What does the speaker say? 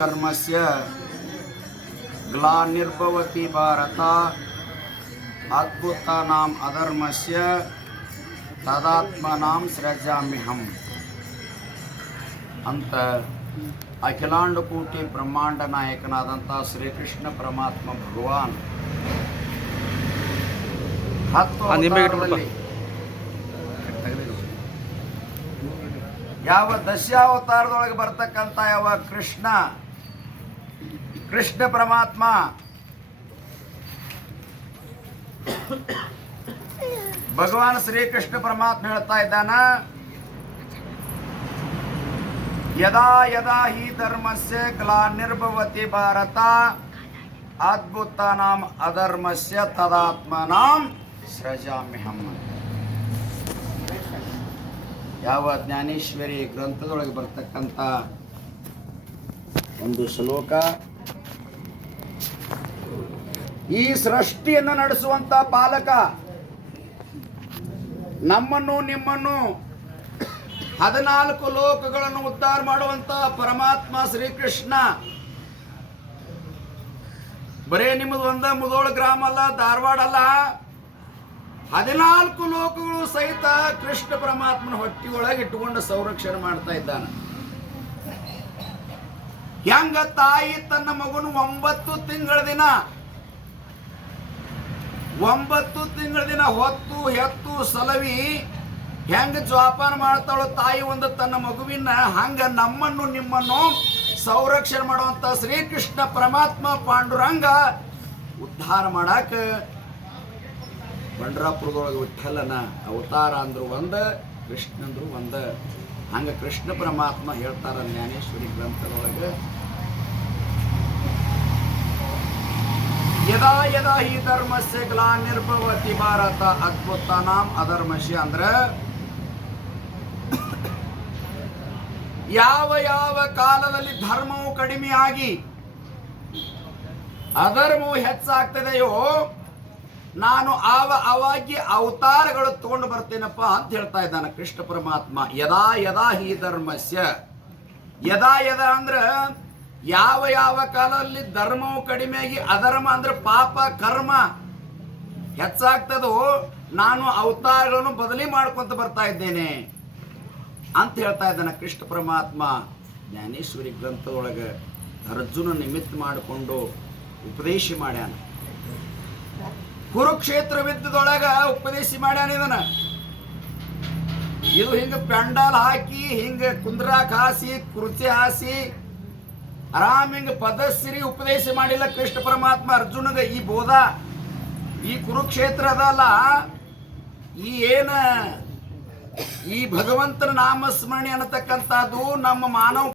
कर्मस्य ग्लानिर्भवति भारत अद्भुतानाम् अधर्मस्य तदात्मनां सृजाम्यहम् ಅಂತ ಅಖಿಲಾಂಡ ಕೋಟಿ ಬ್ರಹ್ಮಾಂಡ ನಾಯಕನಾದಂಥ ಶ್ರೀಕೃಷ್ಣ ಪರಮಾತ್ಮ ಭಗವಾನ್ 10 ಅವತಾರಗಳಲ್ಲಿ ಯಾವ ದಶಾವತಾರದೊಳಗೆ ಬರ್ತಕ್ಕಂಥ ಯಾವ ಕೃಷ್ಣ ಪರಮಾತ್ಮ ಭಗವಾನ್ ಶ್ರೀಕೃಷ್ಣ ಪರಮಾತ್ಮ ಹೇಳ್ತಾ ಇದ್ದಾನ, ಯದಾ ಯದಾ ಹಿ ಧರ್ಮಸ್ಯ ಗ್ಲಾನಿರ್ಭವತಿ ಭಾರತ ಅದ್ಭುತಾನಾಂ ಅಧರ್ಮಸ್ಯ ತದಾತ್ಮನಾಂ ಸೃಜಾಮ್ಯಹಂ. ಯಾವ ಜ್ಞಾನೇಶ್ವರಿ ಗ್ರಂಥದೊಳಗೆ ಬರ್ತಕ್ಕಂಥ ಒಂದು ಶ್ಲೋಕ, ಈ ಸೃಷ್ಟಿಯನ್ನು ನಡೆಸುವಂತ ಪಾಲಕ, ನಮ್ಮನ್ನು ನಿಮ್ಮನ್ನು 14 ಲೋಕಗಳನ್ನು ಉದ್ಧಾರ ಮಾಡುವಂತ ಪರಮಾತ್ಮ ಶ್ರೀಕೃಷ್ಣ ಬರೇ ನಿಮ್ಮದು ಒಂದ ಮುದೋಳ ಗ್ರಾಮ ಅಲ್ಲ, ಧಾರವಾಡ ಅಲ್ಲ, 14 ಲೋಕಗಳು ಸಹಿತ ಕೃಷ್ಣ ಪರಮಾತ್ಮನ ಹೊಟ್ಟಿಯೊಳಗೆ ಇಟ್ಟುಕೊಂಡು ಸಂರಕ್ಷಣೆ ಮಾಡ್ತಾ ಇದ್ದಾನೆ. ಹೆಂಗ ತಾಯಿ ತನ್ನ ಮಗನು 9 ತಿಂಗಳ ದಿನ ಹೊತ್ತು ಹೆತ್ತು ಸಲವಿ ಹೆಂಗ ಜೋಪಾನ ಮಾಡ್ತಾಳೋ ತಾಯಿ ಒಂದು ತನ್ನ ಮಗುವಿನ, ಹಂಗ ನಮ್ಮನ್ನು ನಿಮ್ಮನ್ನು ಸಂರಕ್ಷಣೆ ಮಾಡುವಂತ ಶ್ರೀಕೃಷ್ಣ ಪರಮಾತ್ಮ ಪಾಂಡುರಂಗ ಉದ್ಧಾರ ಮಾಡಾಕ ಪಂಡರಾಪುರದೊಳಗೆ ವಿಠಲನ ಅವತಾರ ಅಂದ್ರು ಒಂದ, ಕೃಷ್ಣ ಅಂದ್ರು ಒಂದ. ಹಂಗ ಕೃಷ್ಣ ಪರಮಾತ್ಮ ಹೇಳ್ತಾರ ಜ್ಞಾನೇಶ್ವರಿ ಗ್ರಂಥದೊಳಗೆ, ಯದಾ ಯದಾ ಹಿ ಧರ್ಮಸ್ಯ ಗ್ಲಾನಿರ್ಭವತಿ ಭಾರತ ಅದ್ಭುತಾನಾಂ ಅಧರ್ಮಸ್ಯ. ಅಂದ್ರ ಯಾವ ಯಾವ ಕಾಲದಲ್ಲಿ ಧರ್ಮವು ಕಡಿಮೆಯಾಗಿ ಅಧರ್ಮವು ಹೆಚ್ಚಾಗ್ತದೆಯೋ ನಾನು ಅವಾಗಿ ಅವತಾರಗಳು ತಗೊಂಡು ಬರ್ತೇನಪ್ಪ ಅಂತ ಹೇಳ್ತಾ ಇದ್ದಾನೆ ಕೃಷ್ಣ ಪರಮಾತ್ಮ. ಯದಾ ಯದಾ ಹಿ ಧರ್ಮಸ್ಯ, ಯದಾ ಯದಾ ಅಂದ್ರ ಯಾವ ಯಾವ ಕಾಲದಲ್ಲಿ ಧರ್ಮವು ಕಡಿಮೆಯಾಗಿ ಅಧರ್ಮ ಅಂದ್ರೆ ಪಾಪ ಕರ್ಮ ಹೆಚ್ಚಾಗ್ತದೋ ನಾನು ಅವತಾರಗಳನ್ನು ಬದಲಿ ಮಾಡ್ಕೊಂತ ಬರ್ತಾ ಇದ್ದೇನೆ ಅಂತ ಹೇಳ್ತಾ ಇದ್ದಾನೆ ಕೃಷ್ಣ ಪರಮಾತ್ಮ. ಜ್ಞಾನೇಶ್ವರಿ ಗ್ರಂಥದೊಳಗೆ ಅರ್ಜುನ ನಿಮಿತ್ತ ಮಾಡಿಕೊಂಡು ಉಪದೇಶ ಮಾಡ್ಯಾನ, ಕುರುಕ್ಷೇತ್ರ ಯುದ್ಧದೊಳಗ ಉಪದೇಶ ಮಾಡ್ಯಾನ. ಇದನ್ನ ಇದು ಹಿಂಗ ಪೆಂಡಾಲ್ ಹಾಕಿ ಹಿಂಗ ಕುಂದ್ರಾಕ್ ಹಾಸಿ ಕುರ್ಚಿ ಹಾಸಿ ಆರಾಮ್ ಹಿಂಗ ಪದಸಿರಿ ಉಪದೇಶ ಮಾಡಿಲ್ಲ ಕೃಷ್ಣ ಪರಮಾತ್ಮ ಅರ್ಜುನಗ. ಈ ಬೋಧ ಈ ಕುರುಕ್ಷೇತ್ರ ಅದಲ್ಲ, ಈ ಭಗವಂತನ ನಾಮಸ್ಮರಣೆ ಅನ್ನತಕ್ಕಂಥದ್ದು ನಮ್ಮ ಮಾನವ